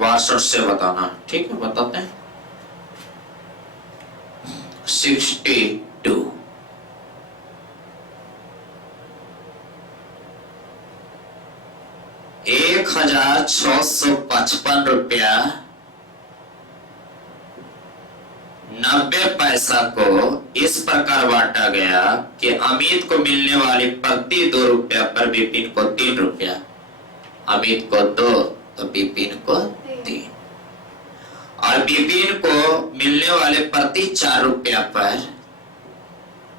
62 से बताना, ठीक है, बताते हैं। 62 1655 रुपया 90 पैसा को इस प्रकार बांटा गया कि अमित को मिलने वाली प्रति 2 रुपया पर विपिन को 3 रुपया, अमित को 2 तो विपिन को 3, और विपिन को मिलने वाले प्रति 4 रुपया पर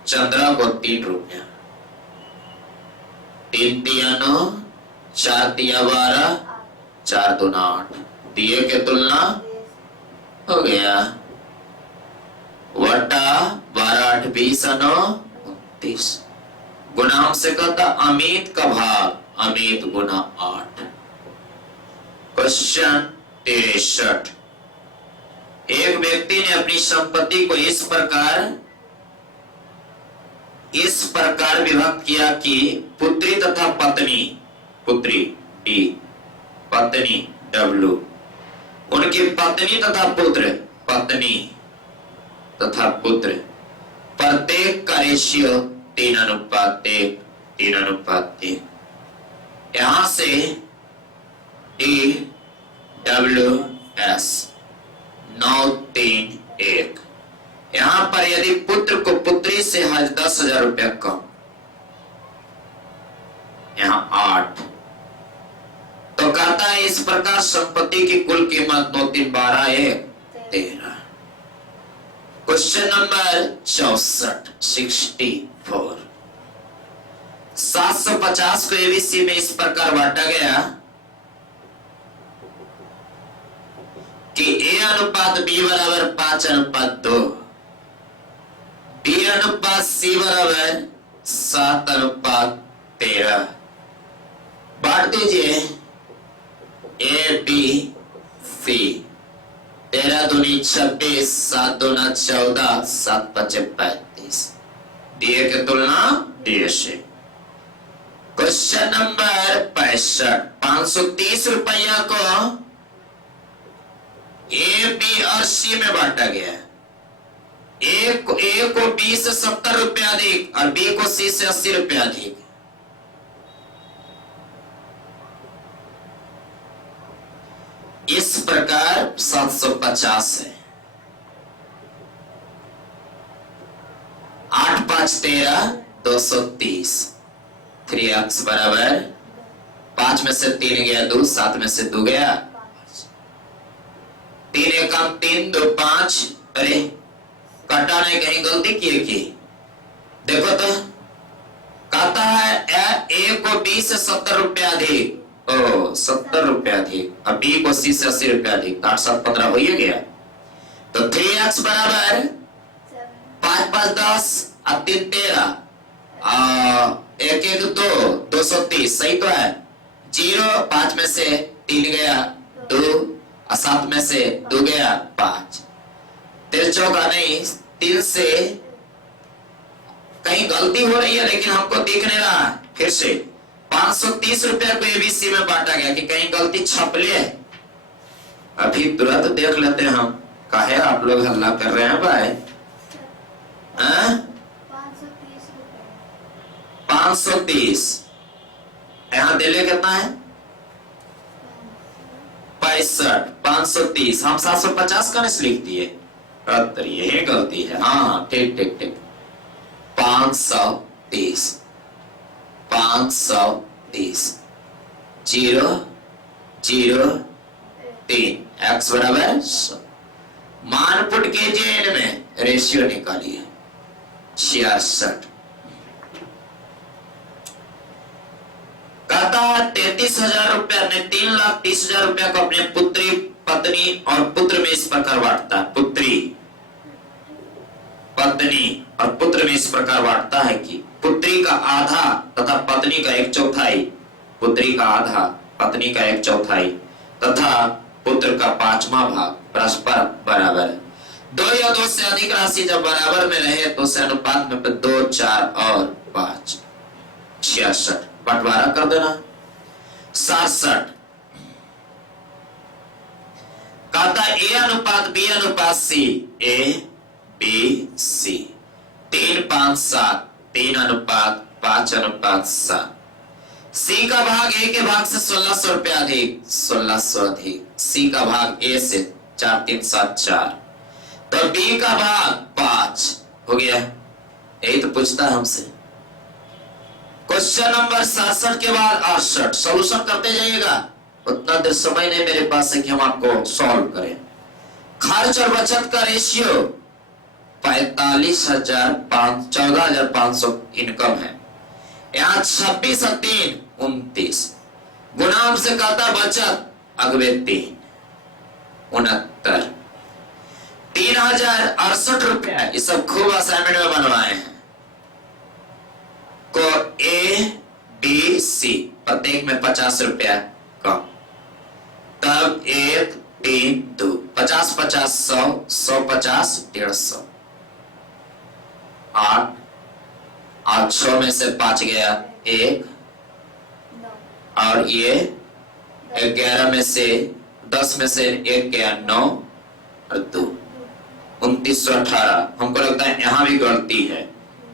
चंद्रा को 3 रुपया। 3 तिया 9, 4 तिया 12, 4 दूना 8, दिए के तुलना हो गया वटा 12 8 20 9 29, गुणांक से कहता अमित का भाग अमित गुना 8। क्वेश्चन 63, एक व्यक्ति ने अपनी संपत्ति को इस प्रकार विभक्त किया कि पुत्री तथा पत्नी, पुत्री डी, पत्नी डब्ल्यू, उनकी पत्नी तथा पुत्र, पत्नी तथा पुत्र, प्रत्येक का रेशियो 3:1, यहां से डी डब्ल्यू एस 9 3 1। यहां पर यदि पुत्र को पुत्री से 10,000 रुपया कम, यहां 8, तो कहता है इस प्रकार संपत्ति की कुल कीमत 2 3 12 1 13। क्वेश्चन नंबर 64 64, 750 को एबीसी में इस प्रकार बांटा गया कि A अनुपात B बराबर 5:2, B अनुपात C बराबर 7:13। बांट दीजिए A B C, 13 दूनी 26, 7 दूना 14, 7 5 35, दिए के तुलना दिए से। क्वेश्चन नंबर 65, 530 रुपया को A B और C में बांटा गया। A को B से 70 रुपया अधिक और B को C से 80 रुपया अधिक। इस प्रकार 750 है। 8 5 13 230, 3x बराबर 5 में से 3 गया 2, 7 में से 2 गया 3 एकम 3 2 5। अरे कटा ने कहीं गलती की देखो तो कहता है A को B से 70 रुपया अधिक, 70 रुपया अधिक, अब B को C से 80 रुपया अधिक, 8 7 15 हो ही गया। तो 3x बराबर 5 5 10 और 3 13, 1 1 2 230, सही तो है। 0 5 में से 3 गया 2 और 7 में से 2 गया 5, 3 चौका नहीं 3 से कहीं गलती हो रही है लेकिन हमको दिख नहीं रहा। फिर से 530 रुपया को एबीसी में बांटा गया कि कहीं गलती छप ले। अभी तुरंत देख लेते हैं हम, काहे आप लोग हल्ला कर रहे हैं भाई? 530 यहाँ दिले कितना है 65, 530 हम 750 का नहीं लिख दिए, यही गलती है। हाँ ठीक ठीक ठीक, 530 530 0 0 3 x बराबर मान पुट कीजिए, इनमें रेशियो निकालिए 66। कहता 33,000 रुपया ने 3,30,000 रुपया को अपने पुत्री पत्नी और पुत्र में इस प्रकार बांटता है। पुत्री पत्नी और पुत्र में इस प्रकार बांटता है कि पुत्री का आधा तथा पत्नी का 1/4, पुत्री का आधा पत्नी का 1/4 तथा पुत्र का 5वां भाग परस्पर बराबर है। 2 या 2 से अधिक राशि जब बराबर में रहे तो उस अनुपात में 2 4 और 5 66 बंटवारा कर देना। 67 कहता ए अनुपात बी अनुपात सी, ए बी सी, 3 5 7, 3:5:7। सी का भाग ए के भाग से 1600 रुपया अधिक, 1600 अधिक। सी का भाग ए से 4 3 7 4, तो बी का भाग 5 हो गया। यही तो पूछता है हमसे। क्वेश्चन नंबर 67 के बाद 68 सॉल्यूशन करते जाइएगा। उतना देर समय नहीं मेरे पास है कि हम आपको सॉल्व करें। खर्च और बचत का रेशियो 14,500 इनकम है। यहाँ 26 और 3 29, गुणाम से कहता बचत अगवे 3 69, 3068 रुपया। ये सब खूब असाइनमेंट में बनवाए हैं। को ए बी सी प्रत्येक में 50 रुपया कम, तब 1 3 2 50 50 100 100 50 150, 8 8 6 में से 5 गया 1, और ये 11 में से 10 में से 1 गया 9 और 2, 29 18। हमको लगता है यहाँ भी गलती है।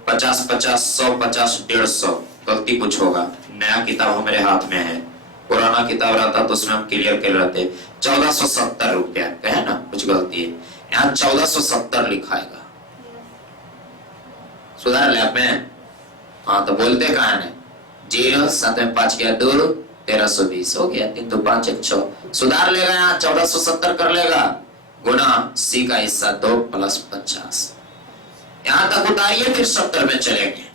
50 50 100 50 150 गलती कुछ होगा। नया किताब हमारे हाथ में है, पुराना किताब रहता तो उसमें हम क्लियर कर रहते। 1470 रुपया है ना, कुछ गलती है। यहाँ 1470 लिखाएगा। सुधार लैब में। हाँ तो बोलते कहा है 0 7 में 5 गया 2 1320 हो गया। 3 2 5 1 6 सुधार लेगा। यहाँ 1470 कर लेगा, गुना सी का हिस्सा 2 + 50। यहां तक उतारिए फिर 70 में चलेंगे।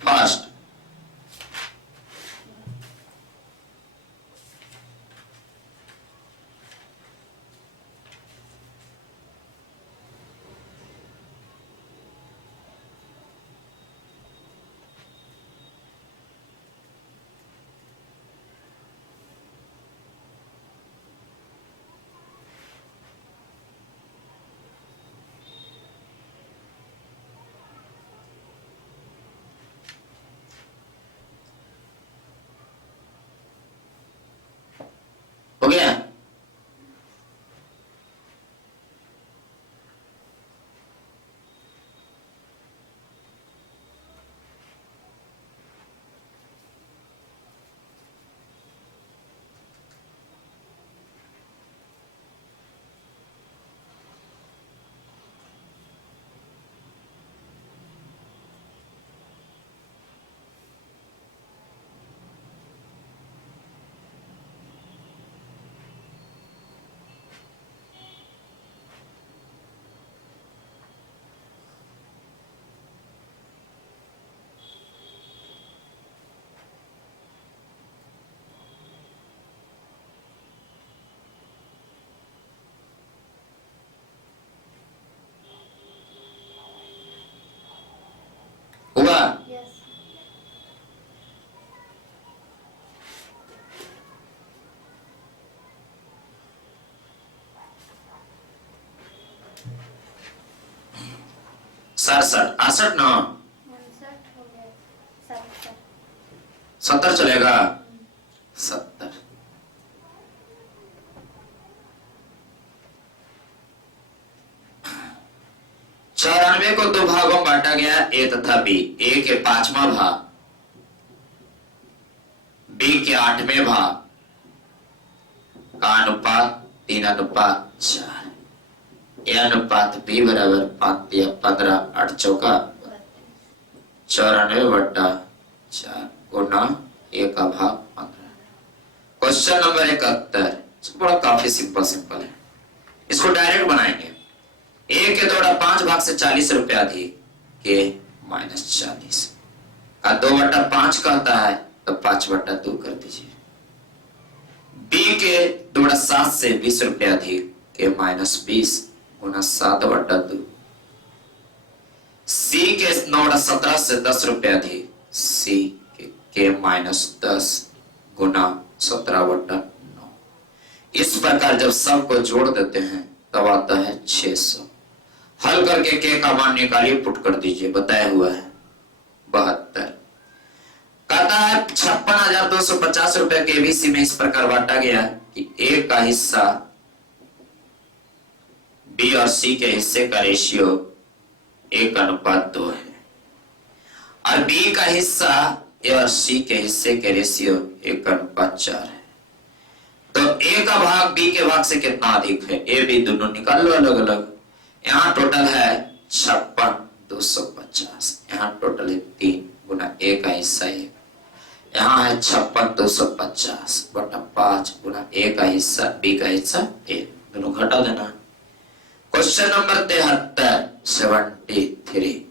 फास्ट हो गया। हुआ। सर 68 ना 70 चलेगा, 70। 94 को दो भागों में बांटा गया, ए तथा बी। ए के 5वां भाग, बी के 8वें भाग का अनुपात 3:4। ए अनुपात बी बराबर 5×15 8 चौका 94/4 गुना ए का भाग 15। क्वेश्चन नंबर 71 बड़ा काफी सिंपल है, इसको डायरेक्ट बनाएंगे। ए के 2/5 भाग से 40 रुपया अधिक के -40 का 2/5 कहता है तो 5/2 कर दीजिए। बी के 2/7 से 20 रुपया अधिक के -20 गुना 7/2। सी के 9/17 से 10 रुपया अधिक सी के -10 गुना 17/9। इस प्रकार जब सबको जोड़ देते हैं तब आता है 600। हल करके के का मान निकालिए, पुट कर दीजिए। बताया हुआ है 72। कहता है 56,250 रुपए के एबीसी में इस प्रकार बांटा गया कि ए का हिस्सा बी और सी के हिस्से का रेशियो 1:2 है और बी का हिस्सा ए और सी के हिस्से के रेशियो 1:4 है। तो ए का भाग बी के भाग से कितना अधिक है? ए बी दोनों निकाल लो अलग अलग। यहाँ टोटल है 56,250, यहाँ टोटल है 3 गुना ए का हिस्सा 1, यहाँ है 56,250/5 गुना ए का हिस्सा बी का हिस्सा 1, दोनों घटा देना। क्वेश्चन नंबर 73 73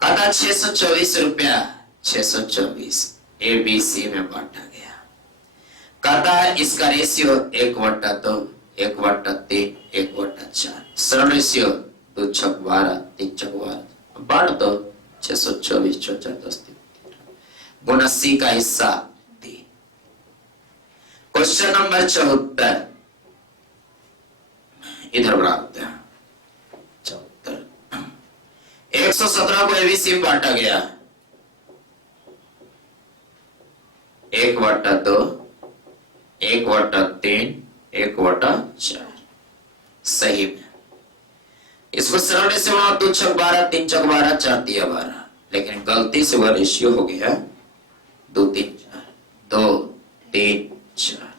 कहता 624 रुपया 624 ए बी सी में बांटा गया। कहता है इसका रेशियो 1/2 1/3 1/4। सरल रेशियो 2×6=12 3×12 बांट दो 624 4 4 10 गुना सी का हिस्सा 3। क्वेश्चन नंबर 74 इधर बनाते हैं 74। 117 को एबीसी में बांटा गया 1/2 1/3 1/4 सही में। इसको सरल से वहां 2×6=12 3×12 4×12, लेकिन गलती से वह रेशियो हो गया 2 3 4 2 3 4।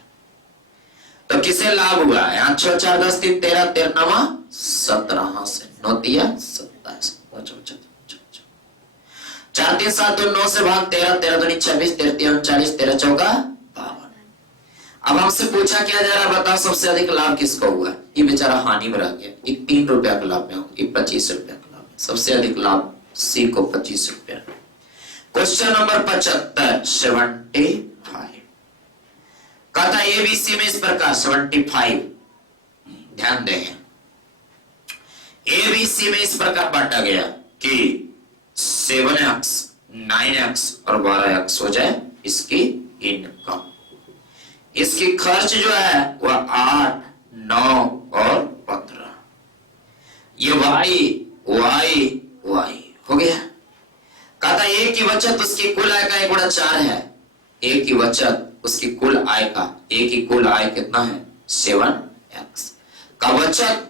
तो किसे लाभ हुआ? यहाँ 6 4 10 3 13 13 9 17 से 9 दिया 27 4 3 7 2 9 से भाग 13 13 2 26 13 3 39 13 चौका 52। अब हमसे पूछा क्या जा रहा है, बताओ सबसे अधिक लाभ किसको हुआ? ये बेचारा हानि में रह गया, ये 3 रुपया का लाभ में हो, ये 25 रुपया का लाभ। सबसे अधिक लाभ सी को 25 रुपया। क्वेश्चन नंबर 75 75 कहता एबीसी में इस प्रकार 75 ध्यान देंगे। एबीसी में इस प्रकार बांटा गया कि 7x 9x और 12x हो जाए इसकी इनकम। इसकी खर्च जो है वह 8 9 और 15। ये y हो गया। कहता ए की बचत उसकी कुल आय का 1/4 है। ए की बचत उसकी कुल आय का, ए की कुल आय कितना है 7x का बचत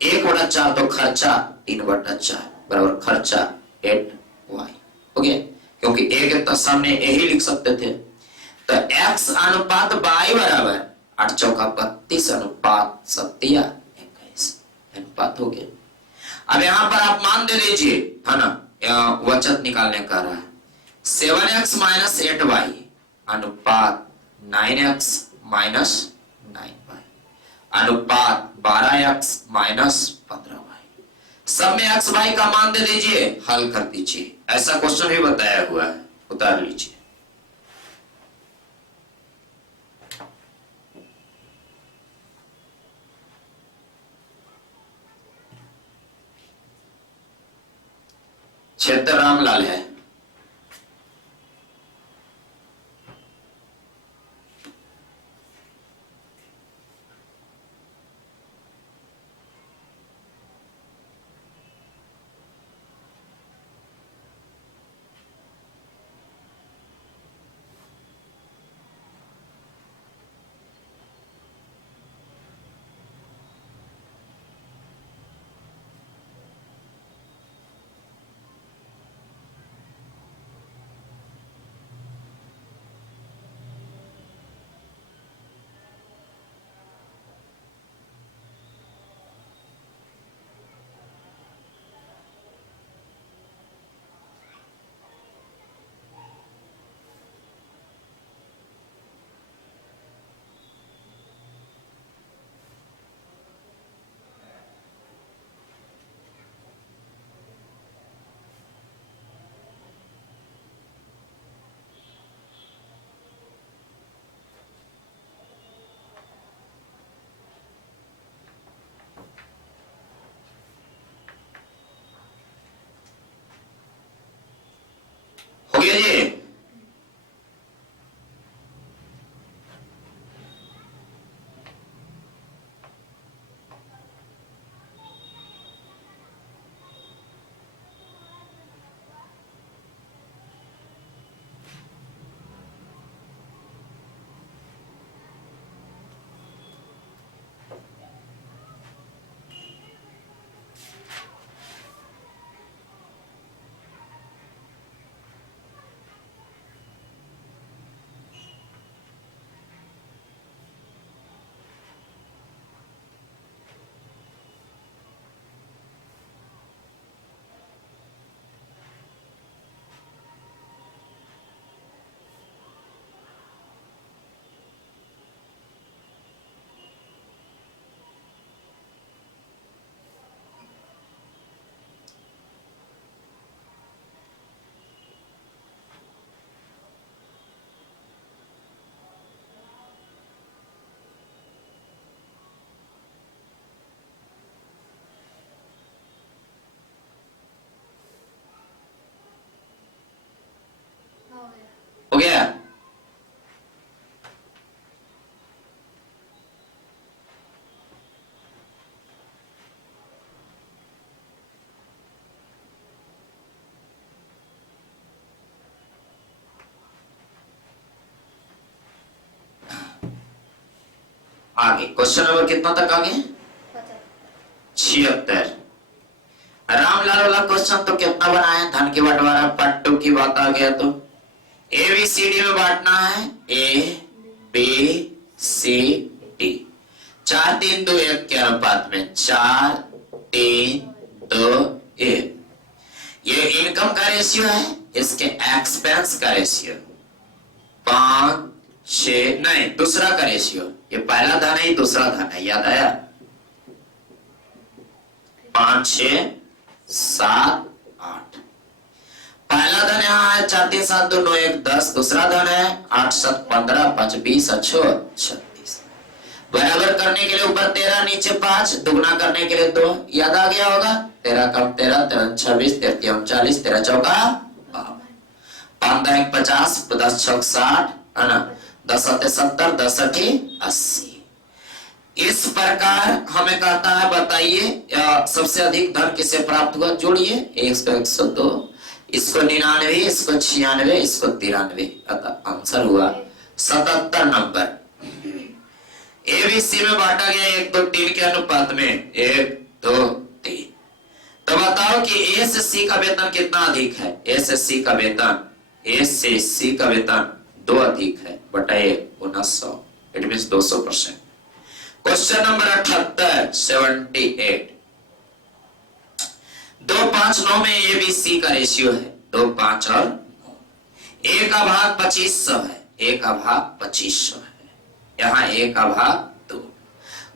1/4 तो खर्चा 3/4 बराबर खर्चा 8y हो गया। क्योंकि ए के सामने यही लिख सकते थे। तो x अनुपात y बराबर 8 चौका 32 अनुपात 7 21 अनुपात हो गया। अब यहां पर आप मान दे दीजिए है ना, बचत निकालने का रहा है 7x - 8y अनुपात 9x - 9y अनुपात 12x - 15y। सब में x y का मान दे दीजिए, हल कर दीजिए। ऐसा क्वेश्चन भी बताया हुआ है, उतार लीजिए। क्षेत्र रामलाल है। गया जी? हो गया? आगे क्वेश्चन नंबर कितना तक आगे? 76। रामलाल वाला क्वेश्चन तो कितना बनाया? धन की बंटवारा पार्ट 2 की बात आ गया तो ABCD में बांटना है। ABCD 4 3 2 1 के अनुपात में 4 3 2 1। ये इनकम का रेशियो है, इसके एक्सपेंस का रेशियो 5 6 नहीं, दूसरा का रेशियो। ये पहला धन है, दूसरा धन है, याद आया? 5 6 7 8। पहला धन यहाँ है 4 3 7 2 9 1 10। दूसरा धन है 8 7 15 5 20 36। बराबर करने के लिए ऊपर 13 नीचे 5, दुगना करने के लिए 2। याद आ गया होगा? 13 कम 13 13 26 13 39 13 चौका 5 1 50 10 6 60 है ना, 10 7 70 10 8 80। इस प्रकार हमें कहता है बताइए सबसे अधिक धन किसे प्राप्त हुआ? जोड़िए 102, इसको 99, इसको 96, इसको 93। अतः आंसर हुआ 77 नंबर। ABC में बांटा गया 1 2 3 के अनुपात में 1 2 3। तो बताओ कि A से C का वेतन कितना अधिक है? A से C का वेतन, A से C का वेतन 2 अधिक है बटा 1 गुना 100। It means 200%। Question number 78 78। 2 5 9 में ABC का रेशियो है 2 5 और 9। A का भाग 2500 है, A का भाग 2500 है, यहाँ A का भाग 2।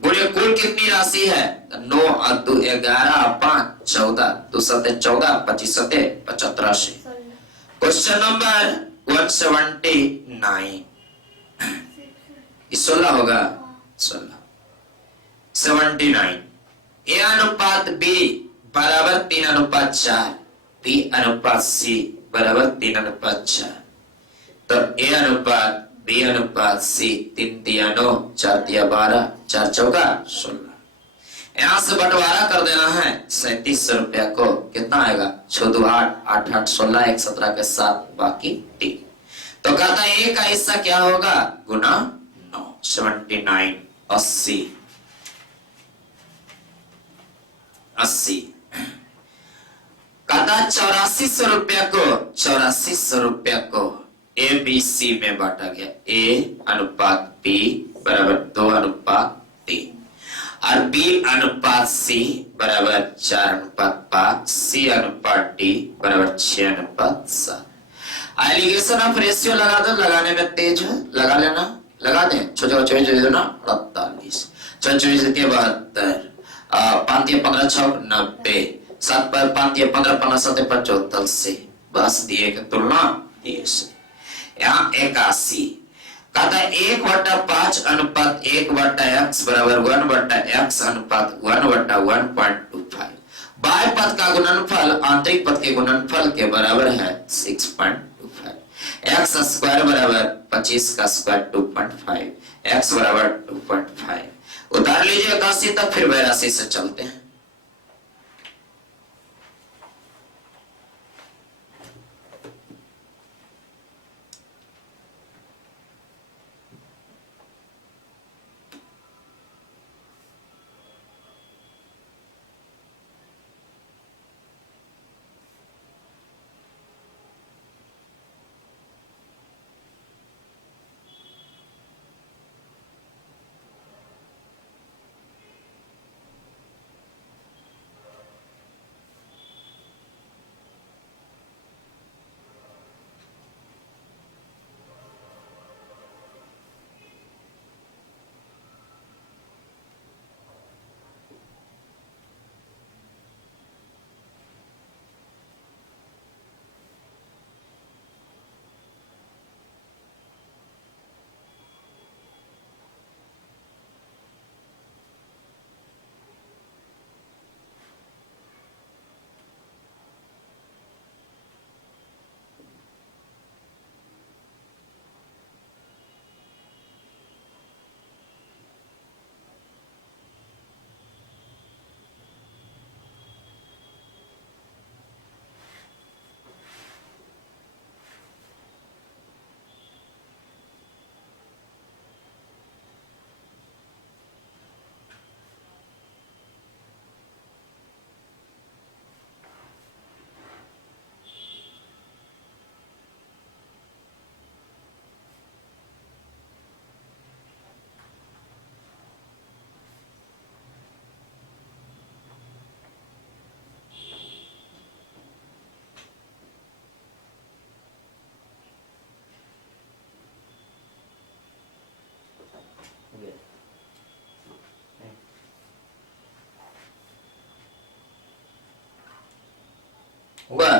गुणे कुल कितनी राशि है? 9 और 2 11 5 14 2 7 14 25 7 75। Question number 179। 16 होगा 16। 79। A अनुपात B बराबर 3 अनुपात 4, B अनुपात C बराबर 3 अनुपात 4। तो A अनुपात B अनुपात C 3 3 9 4 3 12 4 चौका 16। यहां से बंटवारा कर देना है 3700 रुपया को। कितना आएगा? 6 2 8 8 8 16 1 17 के साथ बाकी 3। तो कहता है A का हिस्सा क्या होगा? गुना 9। 79 80 80। कहता 8400 रुपया को 8400 रुपया को ABC में बांटा गया। A अनुपात B बराबर 2 अनुपात 3 और B अनुपात C बराबर 4 अनुपात 5, C अनुपात D बराबर 6 अनुपात 7। एलिगेशन ऑफ रेशियो लगा दो, लगाने में तेज है, लगा लेना, लगा दें। 44 ना 48 44 के 72 5 15 6 90 7 पर 5 15 15 7 75 से बस दिए के तुलना दिए से यहाँ 81। कहता 1/5 अनुपात 1/x बराबर 1/x अनुपात 1/1.25। बाह्य पद का गुणनफल आंतरिक पद के गुणनफल के बराबर है 6.25। एक्स स्क्वायर बराबर 25 का स्क्वायर 2.5, एक्स बराबर 2.5। उतार लीजिए 81 तक, फिर 82 से चलते हैं। हुआ?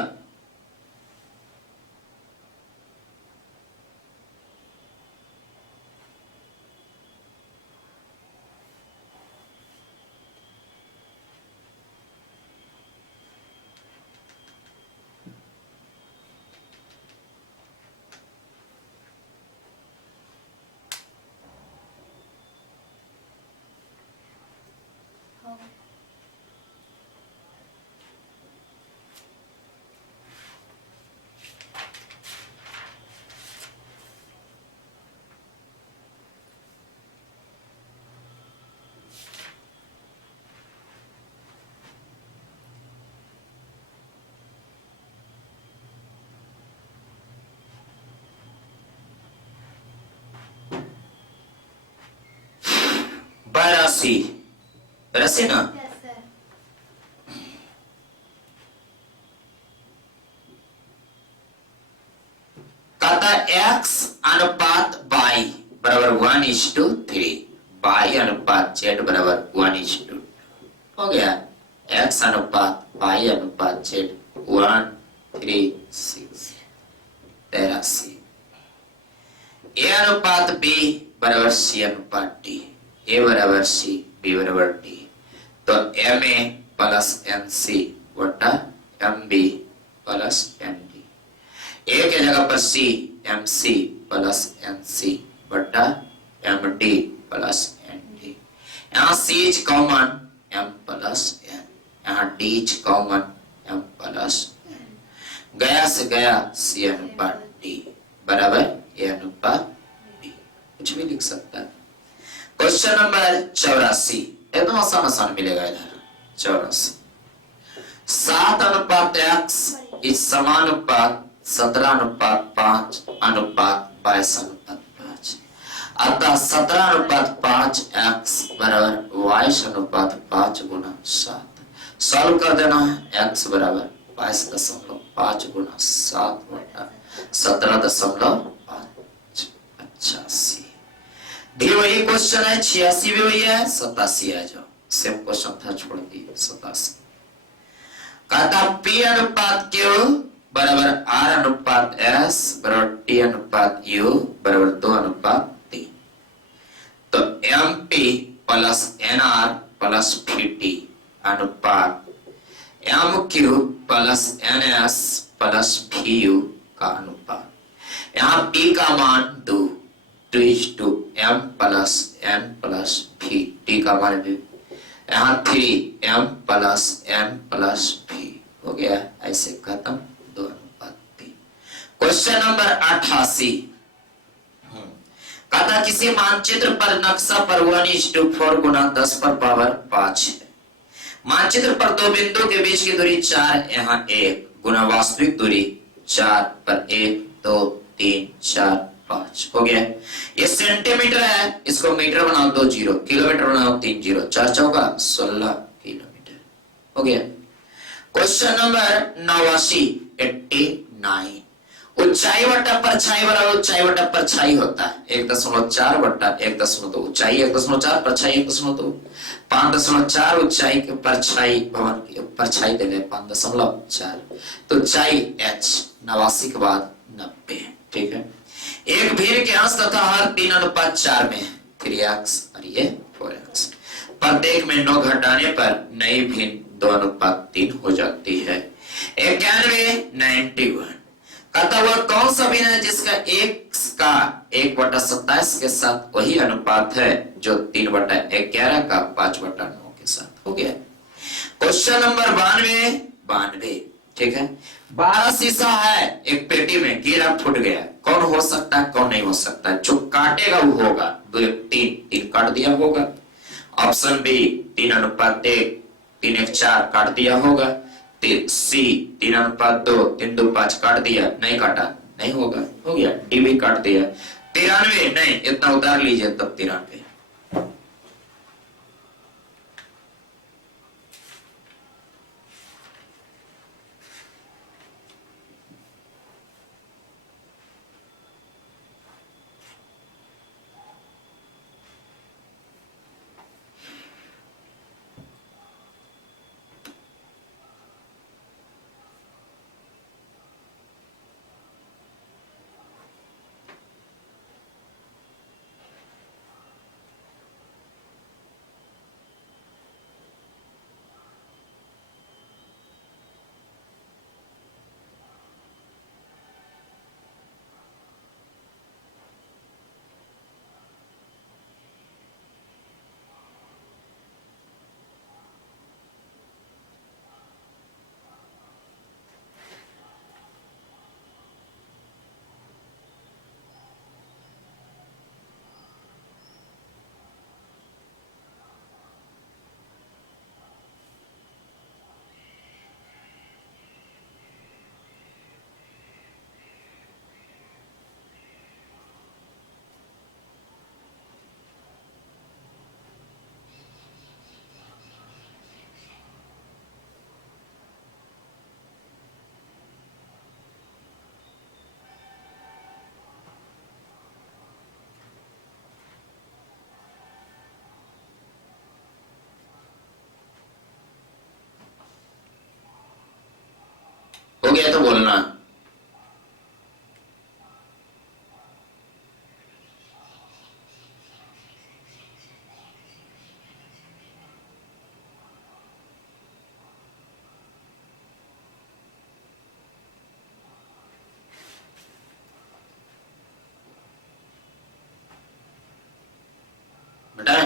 बरासी रसी ना, कहता x अनुपात y बराबर 1:3, y अनुपात z बराबर 1:2 हो गया। x अनुपात y अनुपात z 1:3:6 83। a अनुपात b बराबर c अनुपात d, a बराबर c b बराबर d, तो ma प्लस nc बटा mb प्लस nd। a के जगह पर c mc प्लस nc बटा md प्लस nd। यहाँ c is common m plus n, यहाँ d is common m plus n। गया से गया c अनुपात d बराबर a अनुपात d, कुछ भी लिख सकता है। क्वेश्चन नंबर 84 एकदम आसान आसान मिलेगा इधर। 84 7 अनुपात x इज समानुपात 17 अनुपात 5 अनुपात 22 अनुपात 5। अतः 17 अनुपात 5 x बराबर 22 अनुपात 5 गुना 7। सॉल्व कर देना है। x बराबर 22.5 गुना 7 बटा 17.5 85। भी वही क्वेश्चन है, 86 भी वही है, 87 आ जाओ, सेम क्वेश्चन था, छोड़ दिए 87। कहता P अनुपात Q बराबर R अनुपात S बराबर T अनुपात U बराबर 2 अनुपात 3। तो MP plus NR plus VT अनुपात MQ plus NS plus VU का अनुपात। यहाँ p का मान 2, 2:2 m plus n plus v, t का मान भी यहाँ 3 m plus n plus v हो गया। ऐसे खत्म 2:3। क्वेश्चन नंबर 88, कहता किसी मानचित्र पर नक्शा पर 1:4 गुना 10 पर पावर 5 है। मानचित्र पर दो बिंदु के बीच की दूरी 4, यहाँ 1 गुना वास्तविक दूरी 4 पर 1, 2, 3, 4, 5 हो गया। ये सेंटीमीटर है, इसको मीटर बनाओ 2 जीरो, किलोमीटर बनाओ 3 जीरो, 4 चौका 16 किलोमीटर हो गया। क्वेश्चन नंबर 89, ऊंचाई बटा परछाई बराबर ऊंचाई बटा परछाई होता है 1.4 बटा 1.2, ऊंचाई 1.4 परछाई 1.2, 5.4 ऊंचाई के परछाई भवन की परछाई दे ले 5.4, तो ऊंचाई h 89 के बाद 90, ठीक है। एक भीड़ के अंश तथा हर 3:4 में 3x और ये 4x, प्रत्येक में 9 घटाने पर नई भिन्न 2:3 हो जाती है। 91 कहता हुआ कौन सा भिन्न है जिसका x का 1/27 के साथ वही अनुपात है जो 3/11 का 5/9 के साथ हो गया। क्वेश्चन नंबर 92, ठीक है। 12 शीशा है एक पेटी में, गिरा फूट गया, कौन हो सकता है कौन नहीं हो सकता है? जो काटेगा वो होगा 2:1 काट दिया होगा। ऑप्शन बी 3:1, 3:4 काट दिया होगा। सी 3:2, 3:5 काट दिया, नहीं काटा नहीं होगा, हो गया। डी भी काट दिया। 93 नहीं, इतना उतार लीजिए तब 93। हो गया तो बोलना। बेटा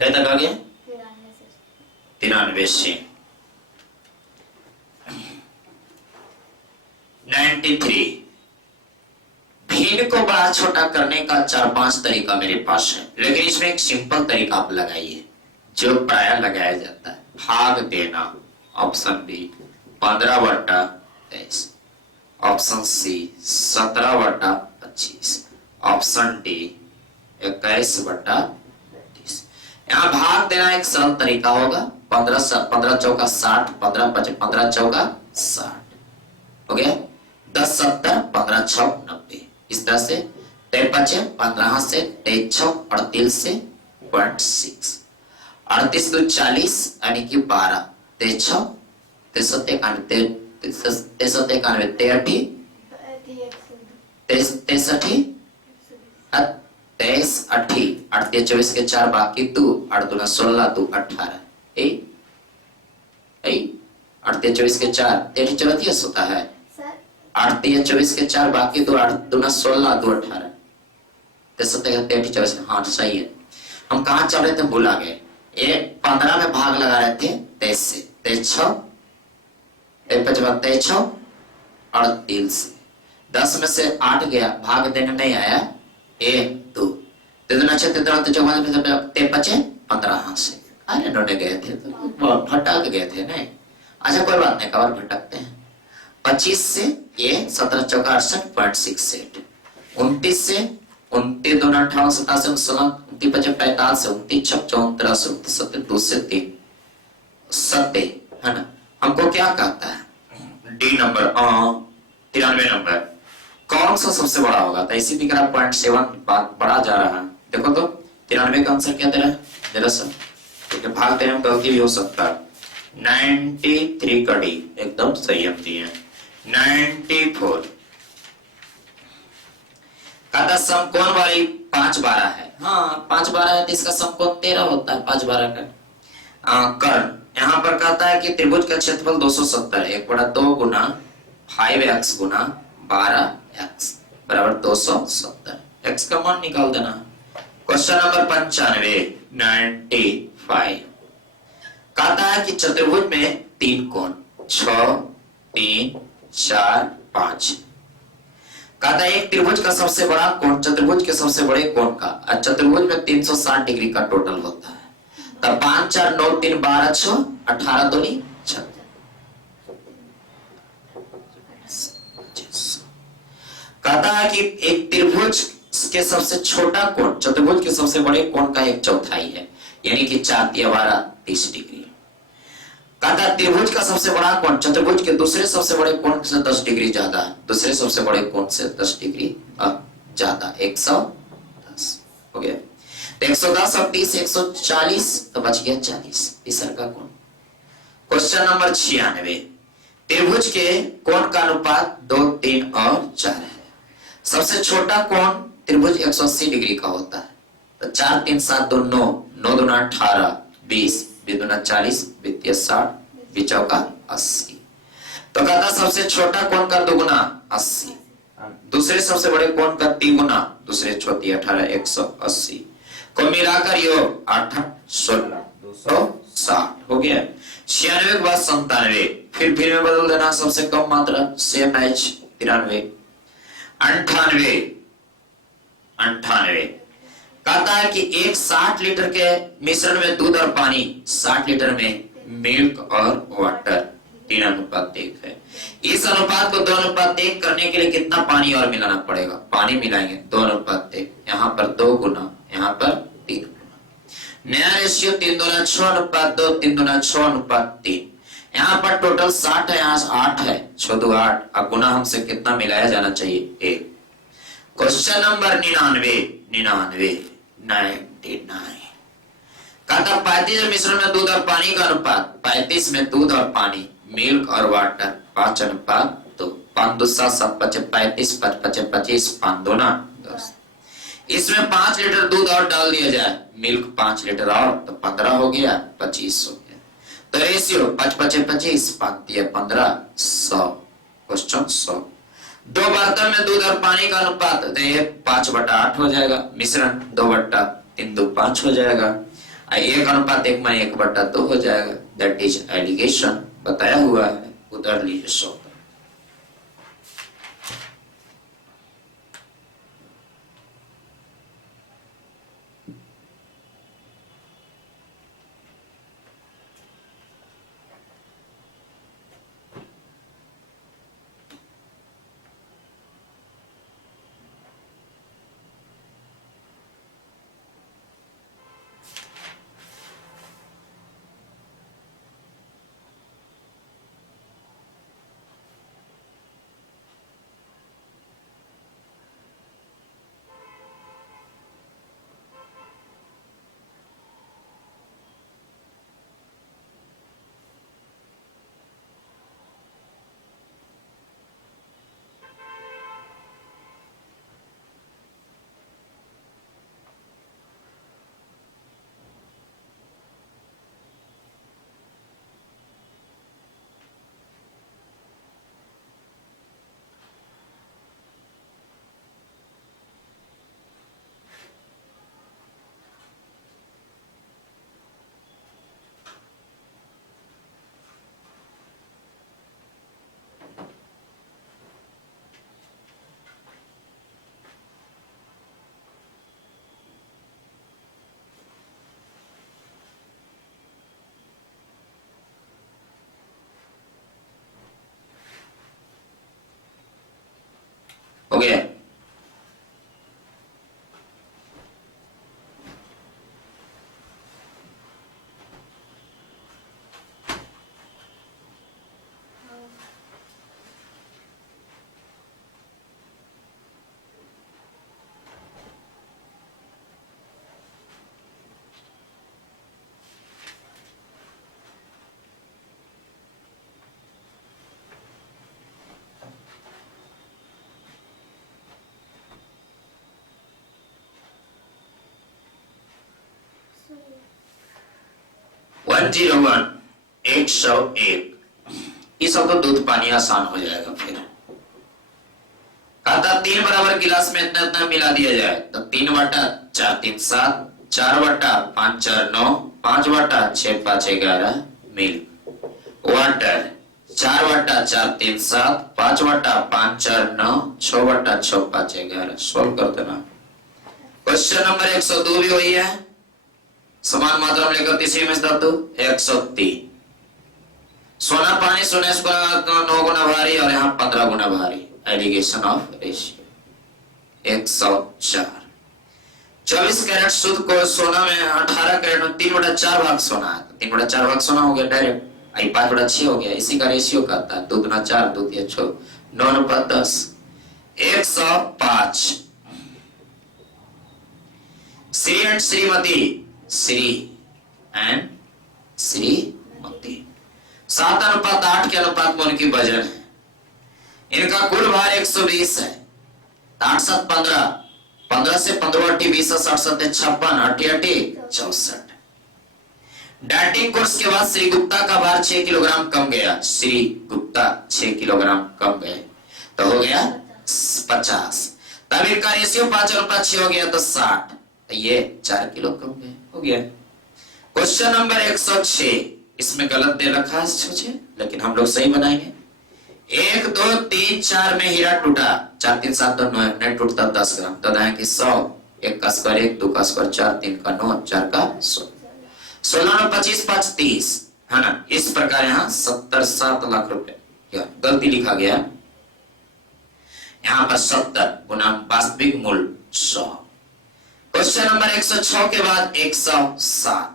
कहीं तक आ गया? 93 से 93। भी तीन को बड़ा छोटा करने का 4-5 तरीका मेरे पास है, लेकिन इसमें एक सिंपल तरीका आप लगाइए जो प्राय लगाया जाता है। भाग देना, option B 15/23, option C 17/25, option D 21/30। यहाँ भाग देना एक सरल तरीका होगा। 15 चौका 60, 15 चौका 60 हो गया, 10 70, 15 6 90। इस तरह से 23 15 से 23 38 से 0.6, 38 2 40 यानी कि 12, 23 63 91 63 24 के 4 बाकी 2, 8 दूना 16 2 18, 38 24 के 4 33 34 होता है। 8 24 के 4 बाकी 2, 8 दूना 16 2 18, 33 24। हाँ सही है। हम कहाँ चल रहे थे भूल आ गए। ये 15 में भाग लगा रहे थे 23 से, 23 23 और 3 से 10 में से 8 गया, भाग देने नहीं आया, 1 2 3 6 3 5 15 से अरे नोने गए थे तो भटक गए थे नहीं। अच्छा कोई बात नहीं, कवर भटकते हैं। 25 से ये 17 चौका 68.68, 29 से 29 2 58 87 16 29 25 45 29 56 34 29 2 से 3 70 है ना। हमको क्या कहता है डी नंबर 93 नंबर कौन सा सबसे बड़ा होगा? तो इसी दिख रहा 0.7 बढ़ा जा रहा है। देखो तो 93 का आंसर क्या दे रहा है जरा सा, क्योंकि भाग देने में गलती भी हो सकता है। 93 का डी एकदम सही हम दिए। 94 का समकोण वाली 5 12 है। हाँ 5 12 है तो इसका समकोण 13 होता है 5 12 का। कर्ण यहाँ पर कहता है कि त्रिभुज का क्षेत्रफल 270 है, 1/2 गुना 5x गुना 12x बराबर 270। x का मान निकाल देना। क्वेश्चन नंबर 95 कहता है कि चतुर्भुज में 3 कोण 6 3 4 5। कहता है एक त्रिभुज का सबसे बड़ा कोण चतुर्भुज के सबसे बड़े कोण का, चतुर्भुज में 360 डिग्री का टोटल होता है। तब 5 4 9 3 12 6 18 2 36। कहता है कि एक त्रिभुज के सबसे छोटा कोण चतुर्भुज के सबसे बड़े कोण का 1/4 है, यानी कि 4 × 12 30 डिग्री। कहता है त्रिभुज का सबसे बड़ा कोण चतुर्भुज के दूसरे सबसे बड़े कोण से 10 डिग्री ज्यादा है, दूसरे सबसे बड़े कोण से 10 डिग्री ज्यादा, 110 हो गया। 110 और 30 140 तो बच गया 40, तीसरा का कोण। क्वेश्चन नंबर 96 त्रिभुज के कोण का अनुपात 2 3 और 4 है। सबसे छोटा कोण त्रिभुज 180 डिग्री का होता है। तो 4 3 7 2 9 9 2 18 20 2 40 2 60 2 80। तो कहता सबसे छोटा कोण का दुगुना 80, दूसरे सबसे बड़े कोण का तिगुना, दूसरे छोटी 18 180 को मिलाकर योग 8 16 260 हो गया। 96 के बाद 97 फिर में बदल देना, सबसे कम मात्रा सेम मैच 93 98 कहता है कि एक 60 लीटर के मिश्रण में दूध और पानी, 60 लीटर में मिल्क और वाटर 3:1 है। इस अनुपात को 2:1 करने के लिए कितना पानी और मिलाना पड़ेगा? पानी मिलाएंगे 2:1, यहाँ पर 2 गुना, यहाँ पर 3 गुना। नया रेशियो 3 2 6:2 3 2 6:3। यहाँ पर टोटल 60 है, यहाँ 8 है, 6 2 8 और गुना हमसे कितना मिलाया जाना चाहिए 1। क्वेश्चन नंबर 99 कहता 35 मिश्रण में दूध और पानी का अनुपात, 35 में दूध और पानी मिल्क और वाटर 5:2, 5 2 7 7 5 35 5 5 25 5 2 10। इसमें 5 लीटर दूध और डाल दिया जाए, मिल्क 5 लीटर और, तो 15 हो गया, 25 हो गया। तो रेशियो 5 5 25 5 15 100। क्वेश्चन 100 दो बर्तन में दूध और पानी का अनुपात 5/8 हो जाएगा, मिश्रण 2/3 2 5 हो जाएगा, 1:1 में 1/2 हो जाएगा। दैट इज एलिगेशन बताया हुआ है, उधर लीजिए 100। 101 101। ये सब तो दूध पानी आसान हो जाएगा। फिर कहता 3 बराबर गिलास में इतना इतना मिला दिया जाए तो 3 बटा 4 3 7, 4 बटा 5 4 9, 5 बटा 6 5 11 मिल्क वाटर, 4 बटा 4 3 7, 5 बटा 5 4 9, 6 बटा 6 5 11। सोल्व कर देना। क्वेश्चन नंबर 102 भी वही है, समान मात्रा में लेकर तीसरी में धातु 103। सोना पानी सोने से 9 गुना भारी और यहाँ 15 गुना भारी। Allegation of ratio 104। 24 कैरेट शुद्ध को सोना में 18 कैरेट में 3/4 भाग सोना है, 3/4 भाग सोना हो गया डायरेक्ट। आई 5/6 हो गया। इसी का रेशियो कहता है 2 गुना 4 2 3 6 9/10 105। श्री एंड श्रीमती, श्री एंड श्रीमती 7:8 के अनुपात में उनकी वजन है। इनका कुल भार 120 है। 8 7 15, 15 से 15 8 20 60 7 56 8 8 64। डाइटिंग कोर्स के बाद श्री गुप्ता का भार 6 किलोग्राम कम गया। श्री गुप्ता 6 किलोग्राम कम गए तो हो गया 50। तब इनका रेशियो 5:6 हो गया तो 60। तो ये 4 किलो कम गए, हो गया। क्वेश्चन नंबर 106, इसमें गलत दे रखा है 106, लेकिन हम लोग सही बनाएंगे। 1 2 3 4 में हीरा टूटा, 4 3 7 2 9 नहीं टूटता 10 ग्राम तो दाएं कि 100। 1 का स्क्वायर 1, 2 का स्क्वायर 4, 3 का 9, 4 का 16। 16 में 25 5 30 है ना। इस प्रकार यहाँ 70 लाख रुपए गलती लिखा गया। यहाँ पर 70 गुना वास्तविक मूल्य 100। क्वेश्चन नंबर 106 के बाद 107।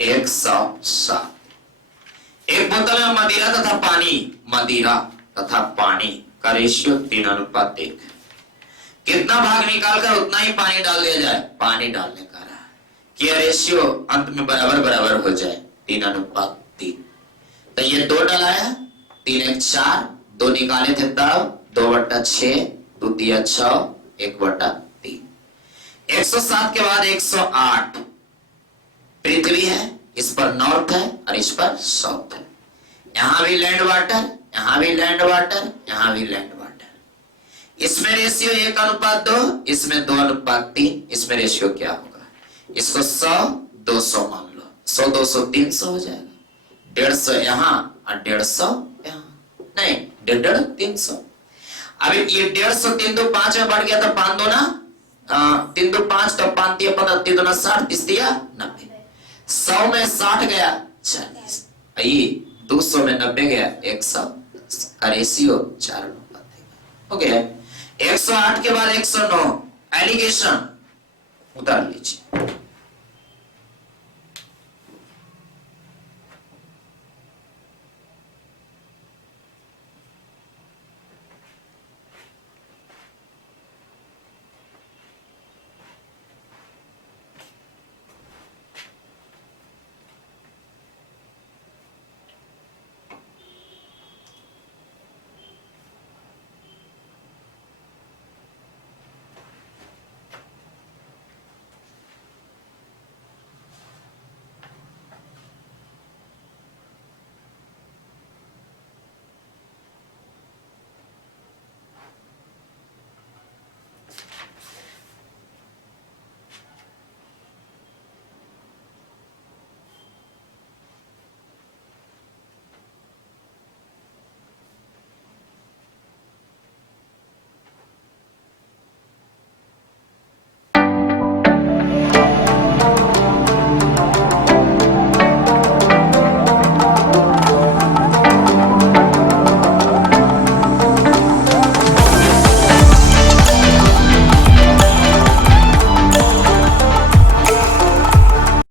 107 एक बोतल में मदिरा तथा पानी, मदिरा तथा पानी का रेशियो 3:1। कितना भाग निकालकर उतना ही पानी डाल दिया जाए। पानी डालने का रहा कि यह रेशियो अंत में बराबर बराबर हो जाए 3:3। तो ये 2 डलाया, 3 1 4, 2 निकाले थे तब 2/6, 2 3 6, 1/3। 107 के बाद 108 पृथ्वी है, इस पर नॉर्थ है और इस पर साउथ है। यहां भी लैंड वाटर, यहां भी लैंड वाटर, यहां भी लैंड वाटर। इसमें रेशियो 1:2, इसमें 2:3। इसमें रेशियो क्या होगा? इसको 100 200 मान लो, 100 200 300 हो जाएगा। 150 यहाँ और 150 यहाँ, नहीं 150 300। अभी ये 150 3 2 5 में बढ़ गया तो 5 2 ना 3 2 5 तो 5 3 15 3 2 ना 60, 30 दिया 90। 100 में 60 गया 40, 200 में 90 गया 100 का रेशियो 4:1 हो गया। 108 के बाद 109 एलिगेशन उतार लीजिए।